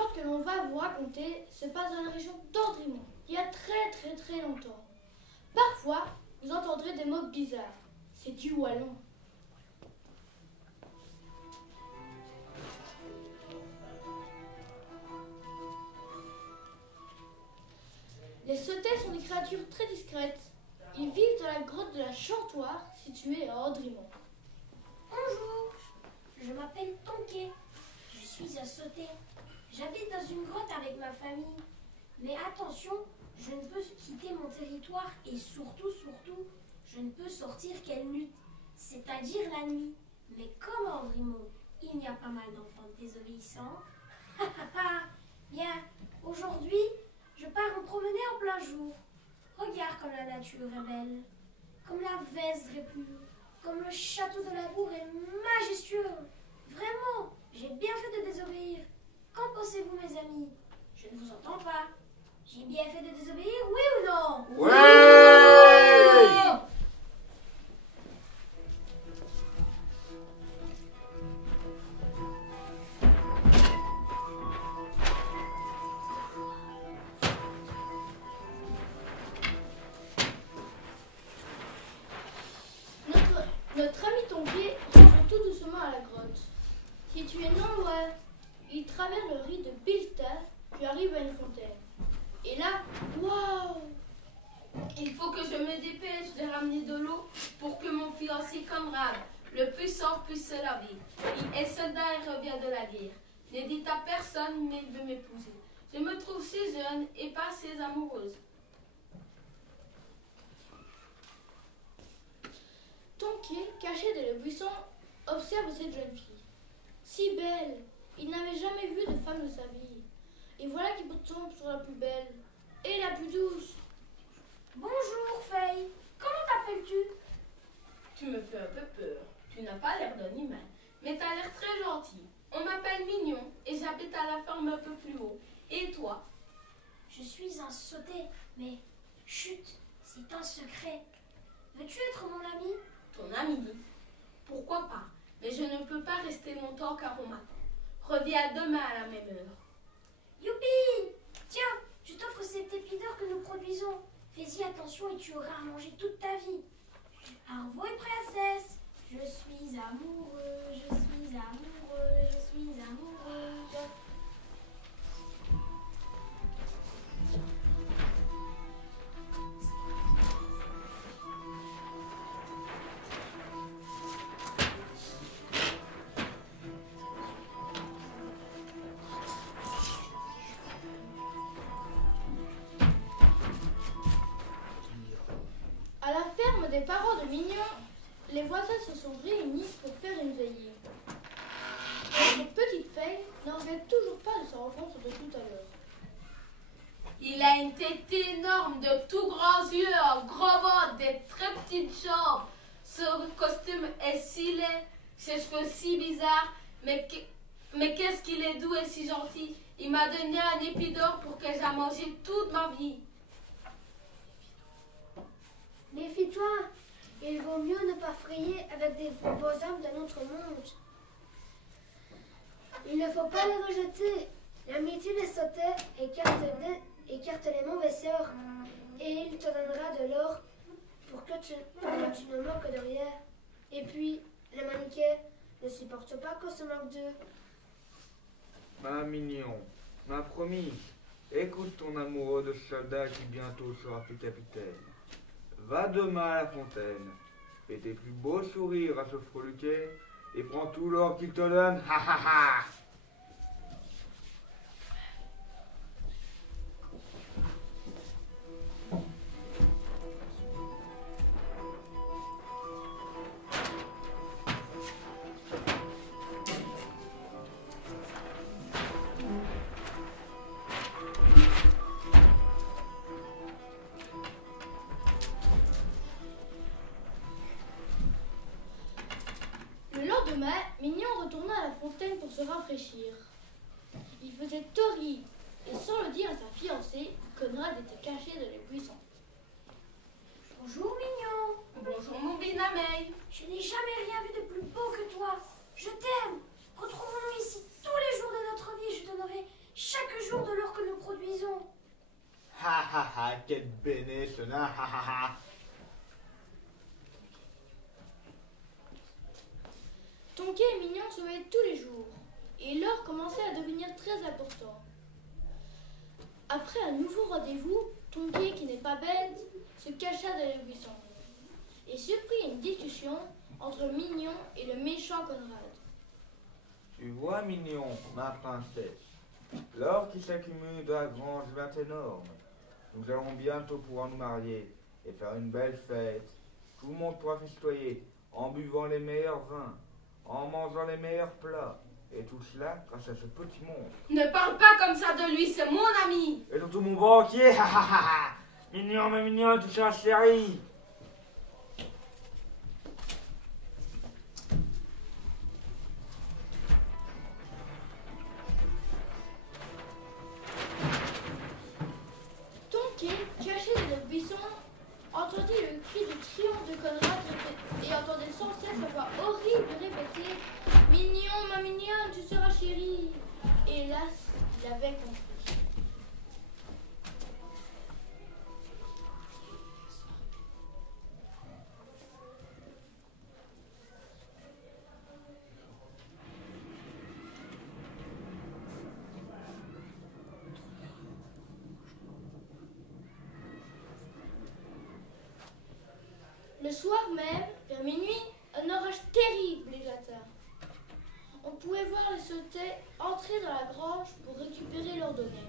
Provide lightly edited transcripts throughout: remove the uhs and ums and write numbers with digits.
légende que l'on va vous raconter se passe dans la région d'Andrimont, il y a très longtemps. Parfois, vous entendrez des mots bizarres. C'est du wallon. Les sautets sont des créatures très discrètes. Ils vivent dans la grotte de la Chantoire, située à Andrimont. Bonjour, je m'appelle Tonké. Je suis un sautet. J'habite dans une grotte avec ma famille. Mais attention, je ne peux quitter mon territoire et surtout, je ne peux sortir qu'elle nuit, c'est-à-dire la nuit. Mais comme à Andrimont, il y a pas mal d'enfants désobéissants. Bien, aujourd'hui, je pars me promener en plein jour. Regarde comme la nature est belle, comme la Vesdre est pure, comme le château de la Bourre est majestueux. Vraiment, j'ai bien fait de désobéir. Qu'en pensez-vous, mes amis? Je ne vous entends pas. J'ai bien fait de désobéir, oui ou non? Oui! Notre ami Tonké rentre tout doucement à la grotte. Situé non loin, il traverse le riz de Bilta, puis arrive à une fontaine. Et là, waouh! Il faut que je me dépêche de ramener de l'eau pour que mon fiancé Conrad, le puissant, puisse se laver. Il est soldat et revient de la guerre. Ne dites à personne, mais il veut m'épouser. Je me trouve si jeune et pas assez amoureuse. Tonké, caché dans le buisson, observe cette jeune fille. Si belle, il n'avait jamais vu de femme de sa vie. Et voilà qu'il tombe sur la plus belle et la plus douce. Bonjour, Faye. Comment t'appelles-tu? Tu me fais un peu peur. Tu n'as pas l'air d'un humain, mais t'as l'air très gentil. On m'appelle Mignon et j'habite à la ferme un peu plus haut. Et toi? Je suis un sautet, mais chut, c'est un secret. Veux-tu être mon ami? Ton ami? Pourquoi pas? Mais je ne peux pas rester longtemps car on m'attend. Reviens demain à la même heure. Youpi! Tiens, je t'offre cette épidore que nous produisons. Fais-y attention et tu auras à manger toute ta vie. Au revoir, princesse. Je suis amoureux, je suis amoureux, je suis amoureux. À la ferme des parents de Mignon, les voisins se sont réunis pour faire une veillée. Cette petite Faye n'en revient toujours pas de sa rencontre de tout à l'heure. Il a une tête énorme, de tout grands yeux, un gros ventre, des très petites jambes. Son costume est si laid, ses cheveux si bizarres, mais qu'est-ce qu'il est doux et si gentil. Il m'a donné un épi d'or pour que j'aie mangé toute ma vie. Méfie-toi, il vaut mieux ne pas frayer avec des beaux hommes d'un autre monde. Il ne faut pas les rejeter. L'amitié des sautets écarte les mauvais sorts et il te donnera de l'or pour que tu ne manques de rien. Et puis, les maniquets ne supportent pas qu'on se moque d'eux. Ma Mignon, m'a promis, écoute ton amoureux de soldat qui bientôt sera plus capitaine. Va demain à la fontaine, fais tes plus beaux sourires à ce freluquet et prends tout l'or qu'il te donne. Ha ha ha! Le lendemain, Mignon retourna à la fontaine pour se rafraîchir. Il faisait torride et sans le dire à sa fiancée, Conrad était caché dans les buissons. Bonjour, Mignon. Bonjour mon Binameil. Je n'ai jamais rien vu de plus beau que toi. Je t'aime. Retrouvons-nous ici tous les jours de notre vie. Je donnerai chaque quel béné, cela, ha ha ha. Tonquet et Mignon se voyaient tous les jours, et l'heure commençait à devenir très important. Après un nouveau rendez-vous, Tonquet, qui n'est pas bête, se cacha dans les buissons et surprit une discussion entre Mignon et le méchant Conrad. Tu vois, Mignon, ma princesse, l'or qui s'accumule de la grange devient énorme. Nous allons bientôt pouvoir nous marier et faire une belle fête. Tout le monde pourra festoyer en buvant les meilleurs vins, en mangeant les meilleurs plats. Et tout cela grâce à ce petit monde. Ne parle pas comme ça de lui, c'est mon ami. Et surtout mon banquier, ha ha ha ha. Mignon, ma Mignon, tu seras chérie. Tonquet, caché dans le buisson, entendit le cri de triomphe de Conrad et entendait sans cesse sa voix horrible répéter « Mignon, ma mignonne, tu seras chérie !» Et hélas, il avait compris. Le soir même, vers minuit, un orage terrible éclata. On pouvait voir les sautets entrer dans la grange pour récupérer leurs données.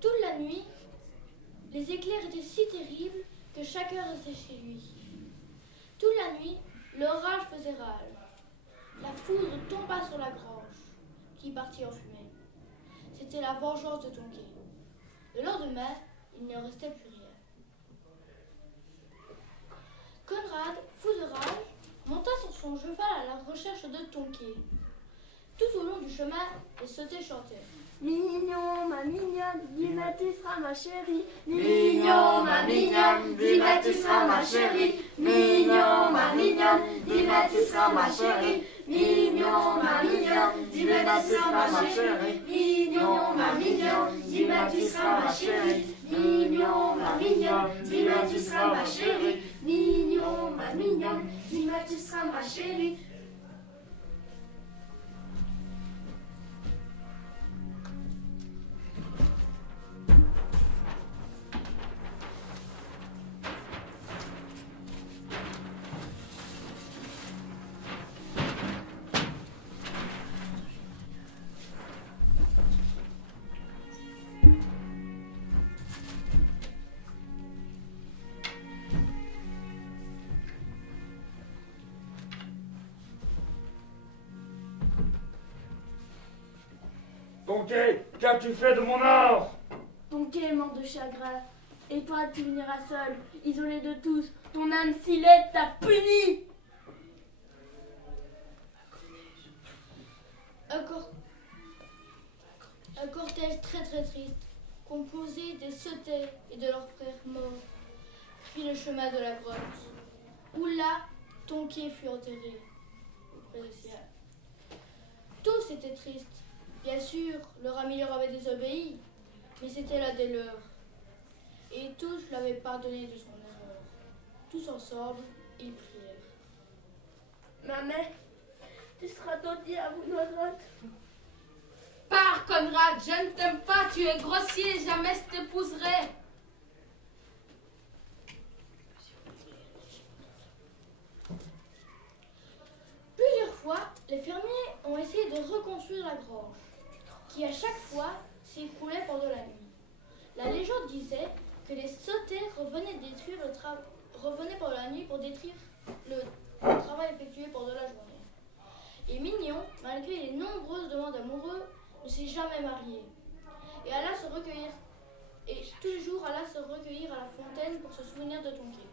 Toute la nuit, les éclairs étaient si terribles que chacun restait chez lui. Toute la nuit, l'orage faisait rage. La foudre tomba sur la grange, qui partit en fumée. C'était la vengeance de Tonquet. Le lendemain, il ne restait plus rien. Conrad, fou de rage, monta sur son cheval à la recherche de Tonquet. Tout au long du chemin, les sautets chantaient. Mignon, ma mignonne, dis-moi tu seras ma chérie. Mignon, ma mignonne, dis-moi tu seras ma chérie. Mignon, ma mignonne, dis-moi tu seras ma chérie. Mignon, ma mignonne, dis-moi tu seras ma chérie. Mignon, ma mignonne, dis-moi tu seras ma chérie. Mignon, ma mignonne, dis-moi tu seras ma chérie. Mignon, ma mignonne, dis-moi tu seras ma chérie. Tonquet, qu'as-tu fait de mon or? Tonquet est mort de chagrin. Et toi, tu finiras seul, isolé de tous. Ton âme si laide t'a puni. Un cortège très très triste, composé des sautets et de leurs frères morts, prit le chemin de la grotte, où là, Tonquet fut enterré auprès du ciel. Tous étaient tristes. Bien sûr, leur ami leur avait désobéi, mais c'était l'un des leurs. Et tous l'avaient pardonné de son erreur. Tous ensemble, ils prièrent. Ma mère, tu seras tendue à vous nos grottes. Pars, Conrad, je ne t'aime pas, tu es grossier, jamais je t'épouserai. Plusieurs fois, les fermiers ont essayé de reconstruire la grange, qui à chaque fois s'écroulait pendant la nuit. La légende disait que les sautets revenaient pendant la nuit pour détruire le travail effectué pendant la journée. Et Mignon, malgré les nombreuses demandes amoureux, ne s'est jamais marié. Et alla se recueillir, et tous les jours alla se recueillir à la fontaine pour se souvenir de Tonquet.